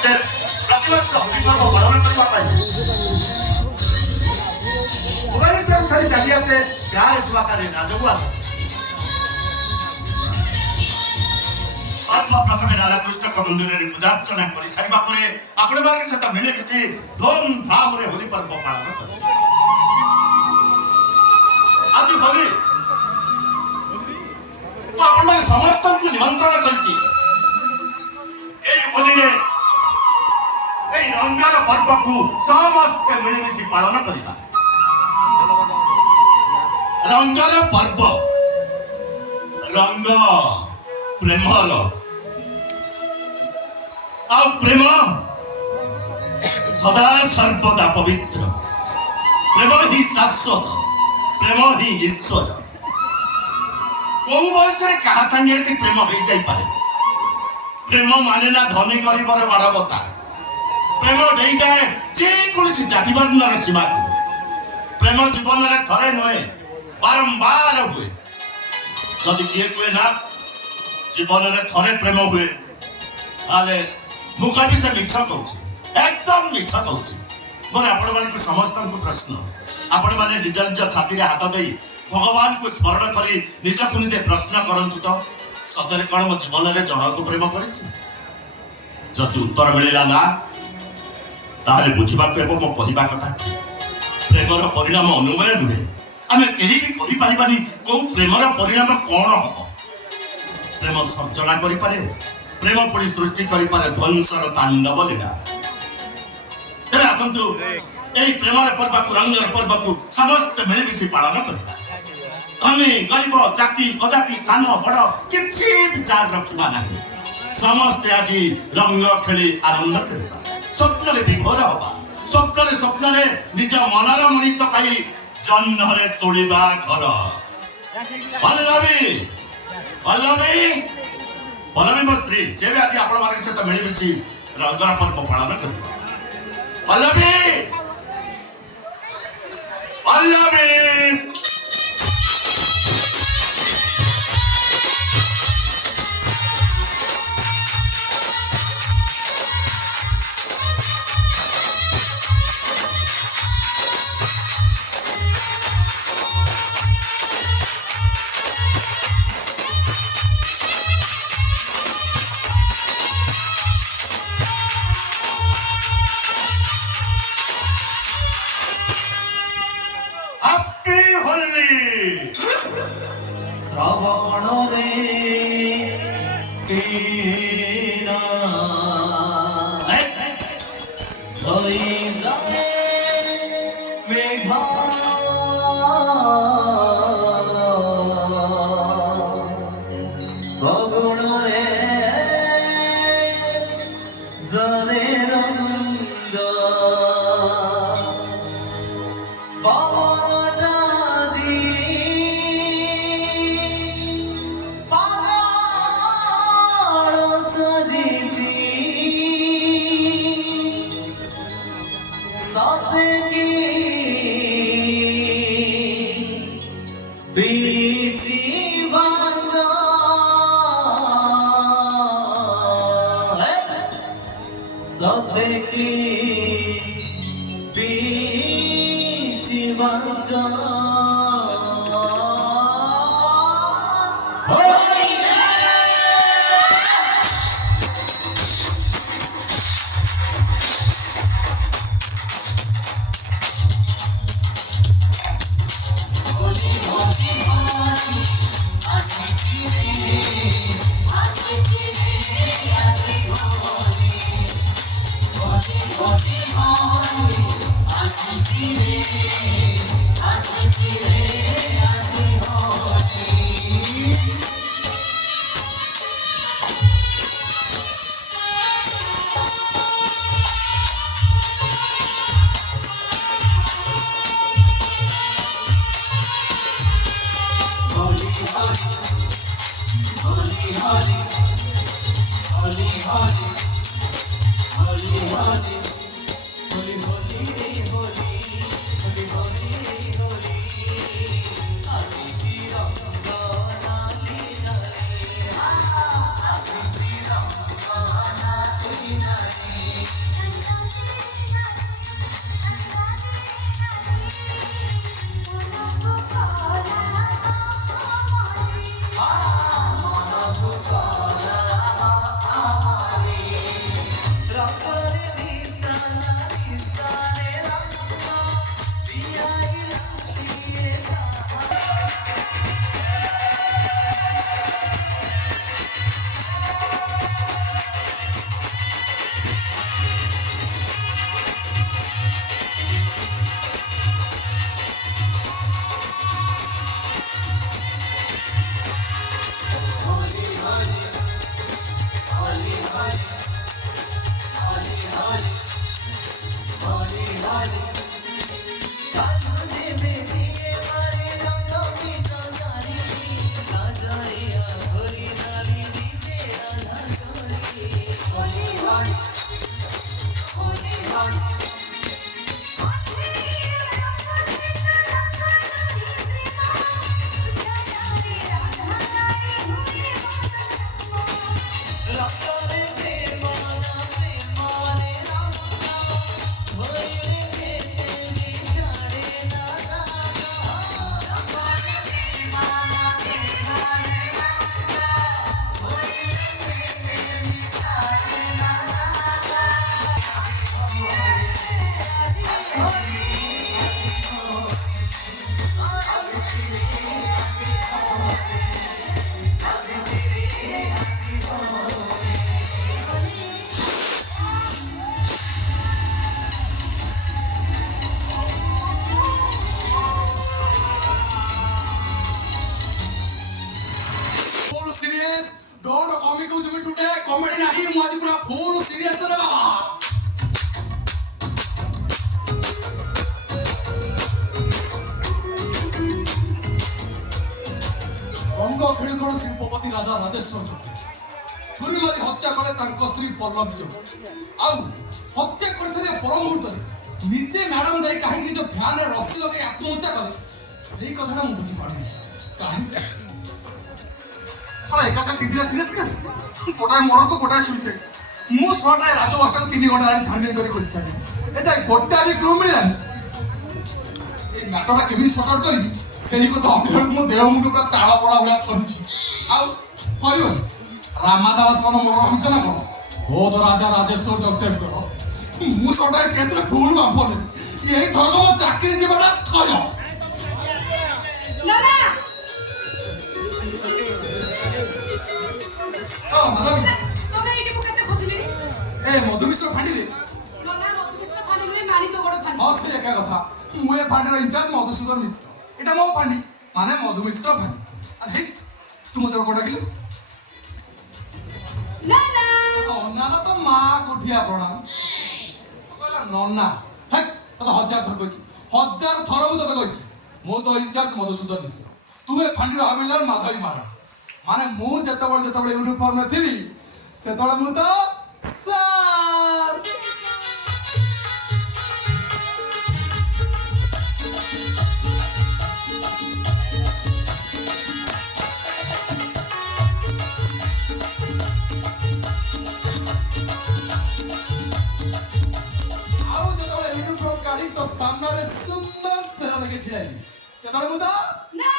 ପ୍ରତିବର୍ଷ ହୋଲି ପର୍ବ ପାଳନ କରିବା ପାଇଁ ଭୁବନେଶ୍ୱର ଛାଡ଼ି ଚାଲି ଆସେ ଗାଁରେ ଥିବା କାଲି ରାଜକୁ ଆସେ। ପ୍ରଥମେ ରାଧାକୃଷ୍ଣଙ୍କ ମନ୍ଦିରରେ ପୂଜାର୍ଚ୍ଚନା କରିସାରିବା ପରେ ଆପଣମାନେ ସେଟା ମିଳିମିଶି ଧୁମଧାମରେ ହୋଲି ପର୍ବ ପାଳନ କଲେ। ଆଜି ହୋଲି ମୁଁ ଆପଣମାନେ ସମସ୍ତଙ୍କୁ ନିମନ୍ତ୍ରଣ କରିଛି এই হোলিରେ এই ରଙ୍ଗର ପର୍ବକୁ ସମସ୍ତେ ମିଳିମିଶି ପାଳନ କରିବା। ରଙ୍ଗର ପର୍ବ, ରଙ୍ଗ ପ୍ରେମର, ଆଉ ପ୍ରେମ ସଦା ସର୍ବଦା ପବିତ୍ର। ପ୍ରେମ ହିଁ ଶାଶ୍ୱତ, ପ୍ରେମ ହିଁ ଈଶ୍ୱର। କୋଉ ବୟସରେ କାହା ସାଙ୍ଗରେ ବି ପ୍ରେମ ହେଇଯାଇପାରେ। ପ୍ରେମ ମାନେ ନା ଧନୀ ଗରିବର ବାରବତା। ପ୍ରେମ ନେଇଯାଏ ଯେକୌଣସି ଜାତି ବର୍ଣ୍ଣର ସୀମାକୁ। ପ୍ରେମ ଜୀବନରେ ଥରେ ନୁହେଁ, ବାରମ୍ବାର ହୁଏ। ଯଦି କିଏ କୁହେ ନା ଜୀବନରେ ଥରେ ପ୍ରେମ ହୁଏ, ତାହେଲେ ମୁଁ କହିବି ସେ ମିଛ କହୁଛି, ଏକଦମ ମିଛ କହୁଛି। ମୋର ଆପଣମାନଙ୍କୁ ସମସ୍ତଙ୍କୁ ପ୍ରଶ୍ନ, ଆପଣମାନେ ନିଜ ନିଜ ଛାତିରେ ହାତ ଦେଇ ଭଗବାନଙ୍କୁ ସ୍ମରଣ କରି ନିଜକୁ ନିଜେ ପ୍ରଶ୍ନ କରନ୍ତୁ ତ, ସତରେ କ'ଣ ମୋ ଜୀବନରେ ଜଣକୁ ପ୍ରେମ କରିଛି? ଯଦି ଉତ୍ତର ମିଳିଲା ନା, ତାହେଲେ ବୁଝିବାକୁ ହେବ ମୋ କହିବା କଥା ପ୍ରେମର ପରିଣାମ ଅନୁମୟ ନୁହେଁ। ଆମେ କେହି ବି କହିପାରିବାନି କୋଉ ପ୍ରେମର ପରିଣାମ କ'ଣ ହବ। ପ୍ରେମ ସର୍ଜନା କରିପାରେ, ପ୍ରେମ ପୁଣି ସୃଷ୍ଟି କରିପାରେ ଧ୍ୱଂସର ତାଣ୍ଡବ ଲୀଳା। ତେବେ ଆସନ୍ତୁ ଏହି ପ୍ରେମର ପର୍ବକୁ, ରଙ୍ଗର ପର୍ବକୁ ସମସ୍ତେ ମିଳିମିଶି ପାଳନ କରିବା। ଧନୀ ଗରିବ, ଜାତି ଅଜାତି, ସାନ ବଡ଼ କିଛି ବିଚାର ରଖିବା ନାହିଁ। ସମସ୍ତେ ଆଜି ରଙ୍ଗ ଖେଳି ଆନନ୍ଦ କରିବା, ସ୍ୱପ୍ନରେ ବିଭୋର ହବା, ସ୍ୱପ୍ନରେ ନିଜ ମନର ମଣିଷ ପାଇଁ ଜହ୍ନରେ ତୋଳିବା ଘର। ପଲ୍ଲବୀ ମୋ ସ୍ତ୍ରୀ, ସେ ବି ଆଜି ଆପଣମାନଙ୍କ ସହିତ ମିଳିମିଶି ରଙ୍ଗର ପର୍ବ ପାଳନ କରିବ। ପଲ୍ଲବୀ শ্রবণরে সিনা জয় জয় মেঘা গগনরে জরে রঙ্গ Sadeki bichivanga ଶିଳ୍ପପତି ରାଜା ରାଜେଶ୍ୱର ଚକ୍ର ଛୁରୀ ମାରି ହତ୍ୟା କଲେ ତାଙ୍କ ସ୍ତ୍ରୀ ପଲ୍ଲବୀ ଚକ୍ର ଆଉ ହତ୍ୟା କରିସାରିବା ପର ମୁହୂର୍ତ୍ତରେ ନିଜେ ମ୍ୟାଡାମ ଯାଇ କାହିଁକି ନିଜ ଫ୍ୟାନରେ ରସି ଲଗାଇ ଆତ୍ମହତ୍ୟା କଲେ ସେଇ କଥାଟା ମୁଁ ବୁଝିପାରୁନି କାହିଁକି ଏକାକା ଦିଦିরা সিরিয়াস গোটায় মরক গোটায় শুইছে মু শটায় রাজবাসটাকে 3 ঘন্টা আনি ছানবিন করে কইছানি এ যাই গোটা আমি ক্লু মিলান এই নাটকটা কেমিতি শর্ট আউট করি সেই কথা অভিনয় মো দেহ মুন্ড পুরা তালা পড়া ভলিয়া করছি আউ কইও রামাদাস মন মর হইছ না কোন ও তো রাজা রাজেশ্বর জগদেব কর মু শটায় কেসরে ভুল মাপনে এই ধরন মো চাকরি দিবাটা থয় না না ও মাধবী তবে এইটিকে কেতে খুঁজলি এ মধুমিশ্র ফাঁড়ি রে না মধুমিশ্র ফানি নুয়ে মানি তো বড় ফানি ହଁ ସେ ଏକା କଥା ମୁଁ ଏ ଫାଣ୍ଡିର ଇନଚାର୍ଜ ମଧୁସୂଦନ ମିଶ୍ର ଏଇଟା ମୋ ଫାଣ୍ଡି ମାନେ ମଧୁମିଶ୍ର ଫାଣ୍ଡି ଆରେ ହେଇ ତୁ ମତେ କୋଉ ଡାକିଲୁ ନା ନନା ତ ମା କୋଠିଆ ପ୍ରଣାମ କହିଲା ନନା ହେ ତତେ 1000 ଥର କହିଛି 1000 ଥର ମୁଁ ତତେ କହିଛି ମୁଁ ତ ଇନଚାର୍ଜ ମଧୁସୂଦନ ମିଶ୍ର ତୁ ଏ ଫାଣ୍ଡିର ହବିଲଦାର ମାଧବୀ ମହାରଣା ମାନେ ମୁଁ ଯେତେବେଳେ ୟୁନିଫର୍ମରେ ଥିବି ସେତେବେଳେ ମୁଁ ତ ସାର୍ तो सामने सुंदर सेना लगे छिड़ाई सेतळे मुदा না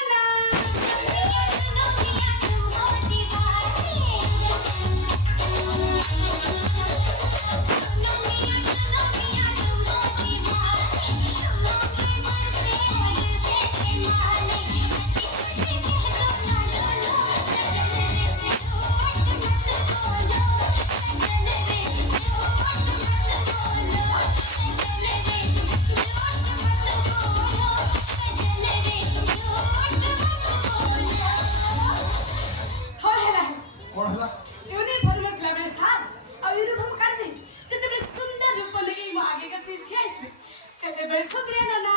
कोण हला यूनिफॉर्म क्लब सार और यूनिफॉर्म काट दे जेते सुंदर रूप लेके मो आगे का तीर ठिया छै सेते बे सुधरिया ना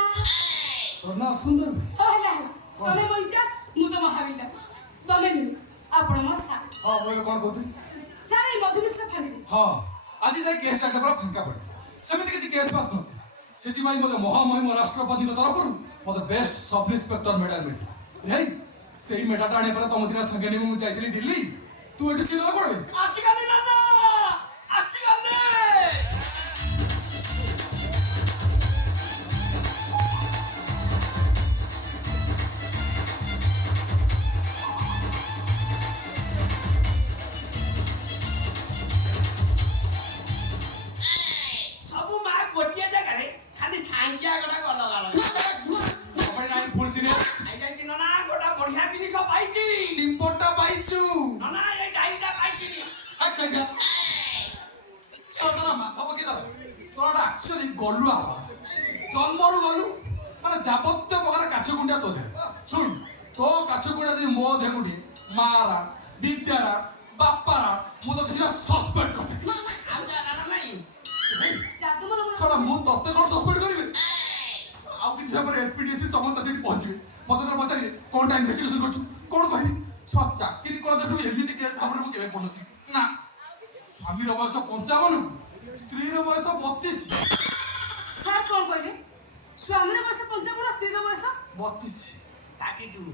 तोर ना सुंदर भाई होला तमे मो इचाच मु तो महाविला तमे नु आपण मो सा हां मैं कोण कहती सारे मधुमिश्र फानी हां आज जाय केस स्टार्ट पर फंका पड़ती सेमिति किछि केस पास नथिला सेति भाई मते महामहिम राष्ट्रपति तरफरु मते बेस्ट सब इंस्पेक्टर मेडल मिलला रे सेही मेडाटा आने पर तम दिना संगे नेमु जाइतली दिल्ली तू एटु सिगला कोडबे ଆସିଗଲି ନାନା ଆସିଗଲି ସବୁ ମା ଗୋଟିଏ ଜାଗାରେ ଖାଲି ସାଞ୍ଜିଆ ଗୋଟା ଗଲ ଗଲ अपन नाइन फुल सीरियस ଆଇ ଯାଇଛି ନନା ଗୋଟା ବଢିଆ ଜିନିଷ ପାଇଛି टिम्पोटा पाइचू ନନା ଏଇ ଡାଇଟା ପାଇଛି अच्छा अच्छा सदना माथा पके दर तोरा एक्चुअली गल्लु आबा जन्मरु गलु माने जाबत्य प्रकार काछ गुंडा तो दे सुन तो काछ गुंडा जे मो दे गुडी मारा विद्यारा बापारा मु तो किसी सस्पेंड कर दे ଆଉ ଜାଣା ନାହିଁ जादू मन छोड़ा मु तत्ते कोन सस्पेंड करबे आउ किसी समय एसपीडीएसपी समस्त सेठी पहुंचबे मते तो बताइए कोनटा इन्वेस्टिगेशन करछु कोन कहनी सब चाकरी कर देठु एमिति केस हमरे मु केबे पनथि ना स्वामी रो बयस 55 स्त्री रो बयस 32 सार कोन कहले स्वामी रे बयस 55 स्त्री रे बयस 32 କାଟି ତୁ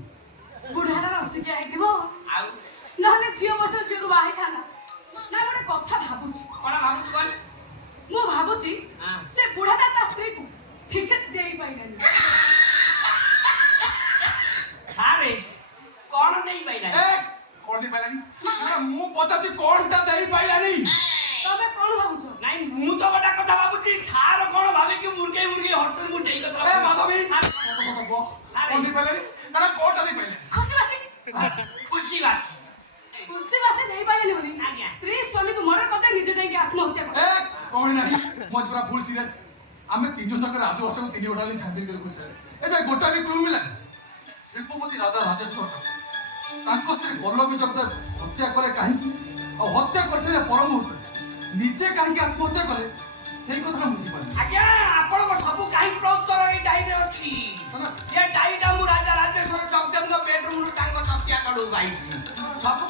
बुढ़ारा रसिकिया हेतिबो ଆଉ नहले झियो बयस झियो को बाही थाना ना गोटे कथा भाबुची କଣ ଭାବୁଛୁ କଣ मु भाबुची हां से बुढ़ाटा ता स्त्री को ठीक से देई पाइलानी ଖାରେ କଣ ନେଇ ପାଇଲା ए कोन दे पाइलानी ना मु पताची कोनटा देई पाइलानी तबे कोन भाबुचो ନାଇଁ ମୁଁ ତ ଗୋଟେ କଥା ଭାବୁଛି ସାର କଣ ଭାବେ କି ମୁର୍ଗେଇ ହଷ୍ଟେଲ ମୁଁ ସେଇ କଥା ए माधवी ଭାବୁଛି। सत सत को कोन दे पाइलानी ना कोनटा देई पाइलानी खुशी बासी ଖୁସି ବାସି खुशी बासी देई पाइलानी बोली आज्ञा। स्त्री स्वामी को मर्डर करते निजे जाके आत्महत्या कर ए कोन नाही मो पूरा फुल सीरियस आमे तीन जन तक राजवर्ष को 3 घंटा ले छानबीन कर कुछ ए जे गोटा भी क्लू मिला शिल्पपति राजा राजेश्वर तांको स्त्री बल्लभी जगदेव हत्या करे काहे और हत्या करसे पर मुहूर्त निजे काहे आत्महत्या करे सेही कथा बुझी पानी ଆଜ୍ଞା ଆପଣଙ୍କ ସବୁ କାହିଁକି ଉତ୍ତର ଏଇ ଡାଇରେ ଅଛି ଏ ଡାଇଟା ମୁଁ ରାଜା ରାଜେଶ୍ୱର ଜଗଦେବଙ୍କ ବେଡରୁମରୁ ତାଙ୍କ ତକିଆ କାଢୁ ପାଇଛି ସବୁ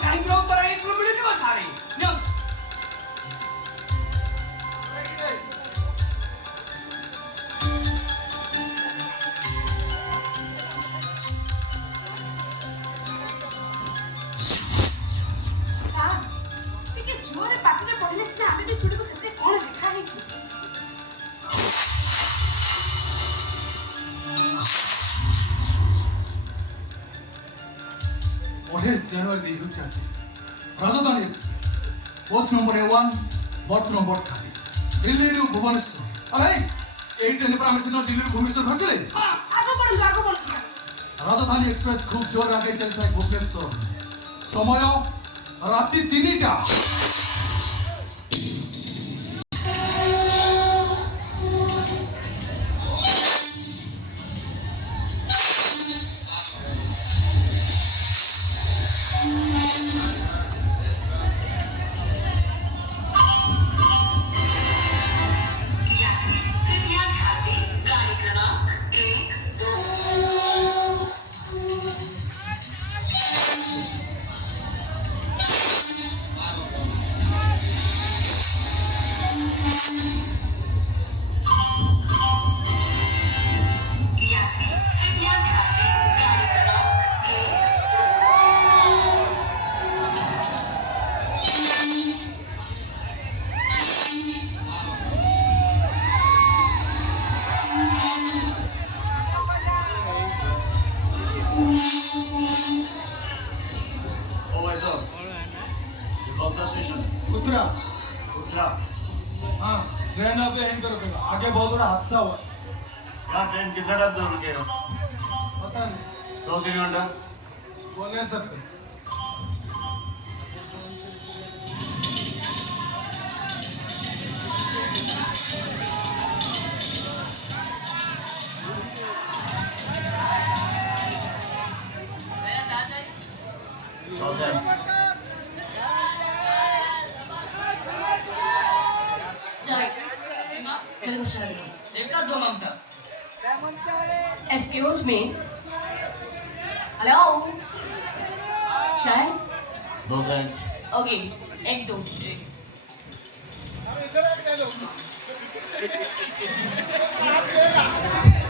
ଜାନୁଆରୀ 2023 Rajdhani express bus number A1 berth number 30 ଦିଲ୍ଲୀରୁ ଭୁବନେଶ୍ୱର। ଆରେ ଏଇ ଟ୍ରେନ୍ ଉପରେ ଆମେ ସେଦିନ ଦିଲ୍ଲୀରୁ ଭୁବନେଶ୍ୱର ଘଟିଲେ। ଆଗ ପଢନ୍ତୁ। ରାଜଧାନୀ ଏକ୍ସପ୍ରେସ୍ ଖୁବ୍ ଜୋର ଆଗେଇ ଚାଲିଥାଏ ଭୁବନେଶ୍ୱର। ସମୟ ରାତି 3ଟା। ओ भाई साहब, ये कौन सा स्टेशन है? उत्तरा। उत्तरा। हाँ, ट्रेन अब यहीं पे रुकेगा। आगे बहुत बड़ा हादसा हुआ है। यहाँ ट्रेन कितना टाइम दूर रुकेगा? पता नहीं, 2-3 घंटा। बोल नहीं सकते। No thanks. Excuse me. Hello. Chai? No thanks. Okay. 1 2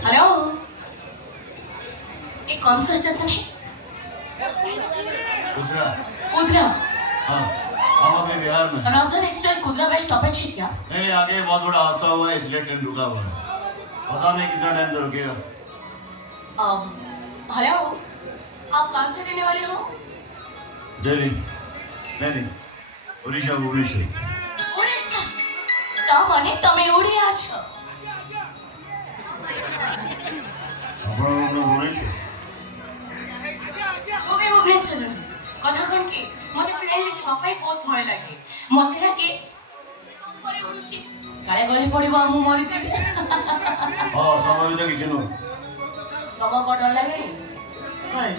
hello, ये कौन सा स्टेशन है? उत्तरा। कुदरा। हाँ, हम अभी बिहार में हैं। राजधानी एक्सप्रेस कुदरा में स्टॉपेज है क्या? नहीं, आगे बहुत बड़ा हादसा हुआ है इसलिए ट्रेन रुका हुआ है। पता नहीं कितना टाइम दूर रुकेगा। हेलो, आप कहाँ से रहने वाले हो? दिल्ली। नहीं, उड़ीसा भुवनेश्वर। उड़ीसा। तो मने तमे उड़िया છો। આપણો ભુવનેશ્વર। ओबे भुवनेश्वर। কথা কোন কি? মতে প্লেনলে ছপাই বহুত ভয় লাগে। মতে লাগে উপরে উড়ুছি। কালে গলি পড়িব আমু মরিছি। हाँ, समय तो किसी नो। তমা কো ডর লাগেনি? नहीं,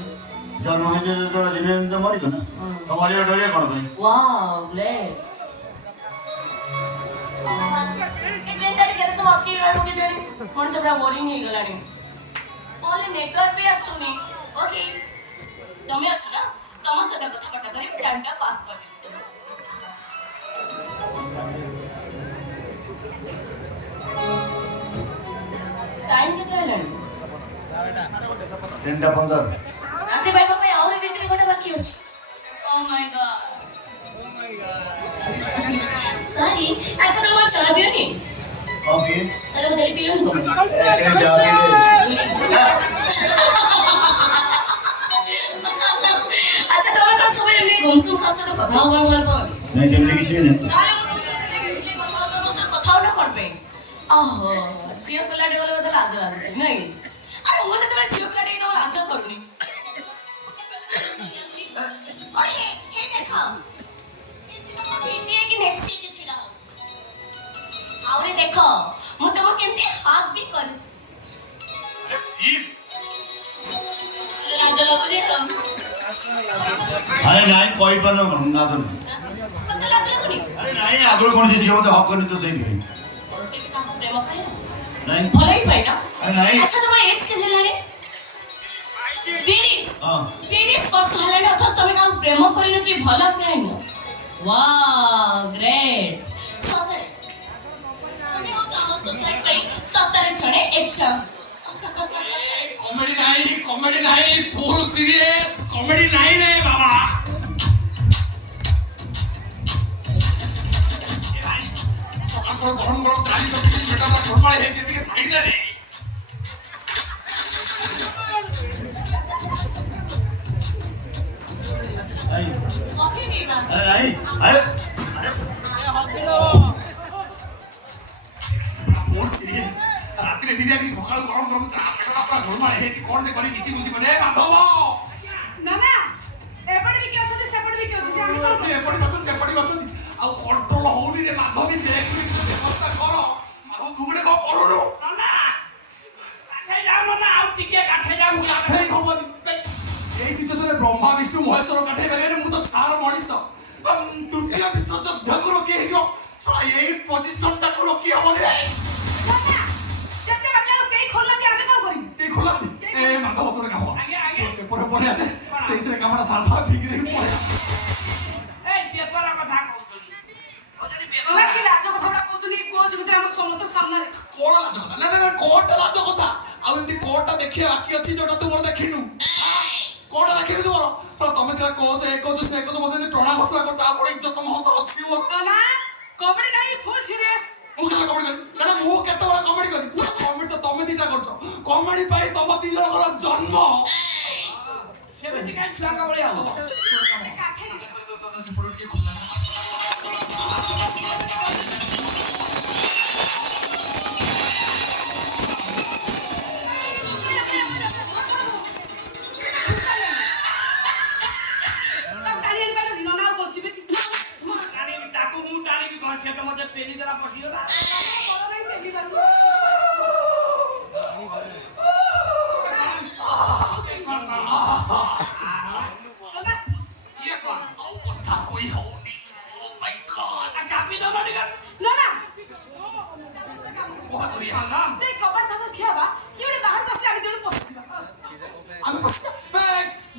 जन्म है जो थोड़ा दिन में तो मरी ना। हमारी डर है कौन भाई? Wow, great. ଏ ଟ୍ରେନଟା କେତେ ସମୟ ଅଟକି ରହିବ କେଜାଣି? ମଣିଷ ପୁରା ବୋରିଂ ହେଇଗଲାଣି। ବୋଲେ ନେଟୱାର୍କ ବି ଆସୁନି। ଓକେ, ତମେ ଆସ ନା, ତମ ସହିତ କଥାବାର୍ତ୍ତା କରି ଟାଇମଟା ପାସ୍ କରିବି। ଟାଇମ କେତେ ହେଲାଣି? 3:15। ରାତି ପାଇବା ପାଇଁ ଆହୁରି 2-3 ଘଣ୍ଟା ବାକି ଅଛି। ଓ ମାଇ ଗଡ୍। ସରି, ଆଚ୍ଛା ତମର ଚା ପିଅନି? ओके। ତାହେଲେ ମୁଁ ଦେଇ ପିଅନି କଣ? ऐसे ही जा भी ले। ଆଚ୍ଛା ତମେ କଣ ସବୁ ଏମିତି ଗୁମସୁମ କାହା ସହିତ କଥା ହବା ଭଲ ପାଅନି? नहीं जल्दी किसी ने। ତାହେଲେ ମୋ ସହିତ କଥା ହଉନ କଣ ପାଇଁ? ଓହୋ, ଝିଅ ପିଲାଟେ ବୋଲି ମୋତେ ଲାଜ ଲାଗୁଛି ନାଇଁ? ଆରେ ମୁଁ ଯେତେବେଳେ ଝିଅ ପିଲାଟେ ହେଇକି ତମ ଲାଜ କରୁନି। କଣ ହେ ଦେଖ ପିଟି ହେଇକି ନେସିକି ଛିଡା ହଉଛି। ଆହୁରି ଦେଖ ମୁଁ ତମକୁ କେମିତି ହାତ ବି କରିଛି। ଲାଜ ଲାଗୁଛି ତ? अरे नहीं कोई पर ना तो। ସତେ ଲାଜ ଲାଗୁନି? अरे नहीं आगे कौन सी जीवन तो हक करनी तो सही नहीं। କେବେ କାହାକୁ ପ୍ରେମ କରିନ? नहीं। ଭଲ ହିଁ ପାଇନ? अरे नहीं। ଆଚ୍ଛା ତମ ଏଜ୍ କେତେ ହେଲାଣି? 30। हाँ। 30 ବର୍ଷ ହେଲାଣି ଅଥଚ ତମେ କାହାକୁ ପ୍ରେମ କରିନ କି ଭଲ ପାଇନ? Wow, great. ସତରେ ତମେ ହଉଛ ଆମ ସୋସାଇଟି ପାଇଁ ସତରେ ଜଣେ ଏକ୍ସାମ୍ପଲ୍। कॉमेडी नहीं फुल सीरियस कॉमेडी नहीं रे बाबा सकाळ सकाळ गरम गरम चाली तो बेटा ना ठोडमाळे हे जे साइड दे रे ବହୁତ ସିରିୟସ୍ ରାତିରେ ବିରିୟାନୀ ସକାଳୁ ଗରମ ଗରମ ଚା ପେଟଟା ପୁରା ଗୋଳମାଳ ହେଇଛି କ'ଣ ଯେ କରି କିଛି ବୁଝିବନି ଏ ମାଧବ ନା ନା ଏପଟେ ବି କିଏ ଅଛନ୍ତି ସେପଟେ ବି କିଏ ଅଛନ୍ତି ଆମେ କଣ କରିବୁ? ଏପଟେ ବସନ୍ତି ସେପଟେ ବସନ୍ତି ଆଉ କଣ୍ଟ୍ରୋଲ ହଉନି ରେ ମାଧବୀ ଦେଖ ବ୍ୟବସ୍ଥା କର ମାଧବ ତୁ ଗୋଟେ କ'ଣ କରୁନୁ କାଠେଇ ହବନି এই সিচুয়েশনে ব্রহ্মা বিষ্ণু মহেশ্বর কাঠেই ପାରିବେନି ମୁଁ ତ ଛାର ମଣିଷ ତୃତୀୟ ବିଶ୍ୱଯୁଦ୍ଧକୁ ରୋକି ହେଇଯିବ ଏଇ ପୋଜିସନଟାକୁ ରୋକି ହବନି ରେ ନା ନା ଯେତେ ବାଜିଲାରୁ କେହି ଖୋଲନ୍ତି ଆମେ କଣ କରିବୁ? এই ଖୋଲାନ୍ତି ଏ ମାଧବ ତୋର କାମ ପେପର ପଢି ଆସେ ସେଇଥିରେ କାମଟା ସାଧା ଫିକି ଦେଇକି ପଳେଇ ନା କି ରାଜ କଥାଗୁଡା କହୁଛନ୍ତି ଏ କୋଚ୍ ଭିତରେ ଆମ ସମସ୍ତ ସାମ୍ନାରେ କଣ ଲାଜ କଥା ନା ନା ନା କଣଟା ଲାଜ କଥା ଆଉ ଏମିତି କଣଟା ଦେଖିବା ବାକି ଅଛି ଯୋଉଟା ତୁ ମୋର ଦେଖିନୁ କଣଟା ଦେଖିନି ତୁମର ତମେ ଥିଲା କୋଚ୍ ଏ କୋଚ୍ ସେ କୋଚ୍ ମତେ ଟଣା ଘୋଷଣା କରୁଛ ଆଉ କଣ ଇଜ୍ଜତ ମହତ ଅଛି ମୋର ନା କମେଡି ନାହିଁ ଫୁଲ୍ ସିରିୟସ୍ ମୁଁ କେତେ କମେଡି କଲି ନା ମୁଁ କେତେବେଳେ କମେଡି କଲି କମେଡି ତ ତମେ ଦିଟା କରୁଛ କମେଡି ପାଇଁ ତମ ଦି ଜଣଙ୍କର ଜନ୍ମ ସେମିତି କାହିଁ ଛୁଆଙ୍କ ଭଳିଆ ହବ ତାକୁ ମୁଁ ଟାଣିବି କଣ ସେ ତ ମତେ ପେଲି ଦେଲା ପଶିଗଲା ଇଏ କଣ ଆଉ କଥା କହି ହଉନି ଓ ମାଇ ଗଡ୍ ଚାପି ଦବ ଟିକେ ନା ନା କଣ କରି ସେଇ କବାଟ ପାଖରେ ଠିଆ ହେବା କିଏ ଗୋଟେ ବାହାରକୁ ଆସିଲେ ଆମେ ଦିଜଣ ପଶିଯିବା ଆମେ ବସିବା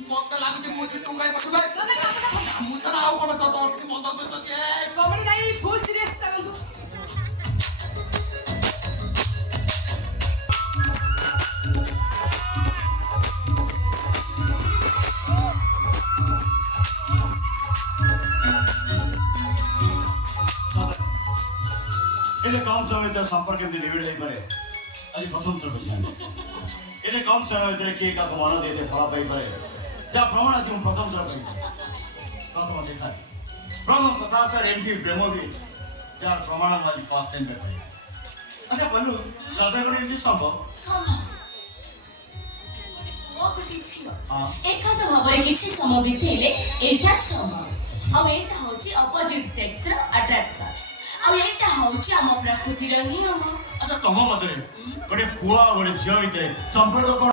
ମତେ ଲାଗୁଛି ମୁଁ ଯଦି ତୁ କାଇଁ ବସିବା ମୁଁ ଛଡା ଆଉ କଣ ସତ କିଛି ମନ୍ଦ ଉଦ୍ଦେଶ୍ୟ ଅଛି କମେଡି ନାହିଁ ଫୁଲ୍ ସିରିୟସ୍ ଚାଲନ୍ତୁ ଏତେ କମ୍ ସମୟ ଭିତରେ ସମ୍ପର୍କ ଏମିତି ନିବିଡ଼ ହେଇପାରେ ଆଜି ପ୍ରଥମ ଥର ବୁଝିଲି ଏତେ କମ୍ ସମୟ ଭିତରେ କିଏ କାହାକୁ ମନ ଦେଇତେ ଫଳ ପାଇପାରେ ଯାହା ପ୍ରମାଣ ଆଜି ମୁଁ ପ୍ରଥମ ଥର ପାଇଲି ପ୍ରଥମ ଦେଖା ପ୍ରଥମ କଥାବାର୍ତ୍ତାରେ ଏମିତି ପ୍ରେମ ବି ଯାହାର ପ୍ରମାଣ ମୁଁ ଆଜି ଫାର୍ଷ୍ଟ ଟାଇମ୍ ପାଇଲି ଆଚ୍ଛା ପଲୁ ସାଧାରଣ ଏମିତି ସମ୍ଭବ ଗୋଟେ ଝିଅ ହଁ ଏକାନ୍ତ ଭାବରେ କିଛି ସମୟ ବିତେଇଲେ ଏଇଟା ସମୟ ଆଉ ଏଇଟା ହଉଛି ଅପୋଜିଟ୍ ସେକ୍ସର ଆଟ୍ରାକ୍ସନ୍ ଆଉ ଏଇଟା ହଉଛି ଆମ ପ୍ରକୃତିର ନିୟମ ଆଚ୍ଛା ତମ ମତରେ ଗୋଟେ ପୁଅ ଆଉ ଗୋଟେ ଝିଅ ଭିତରେ ସମ୍ପର୍କ କଣ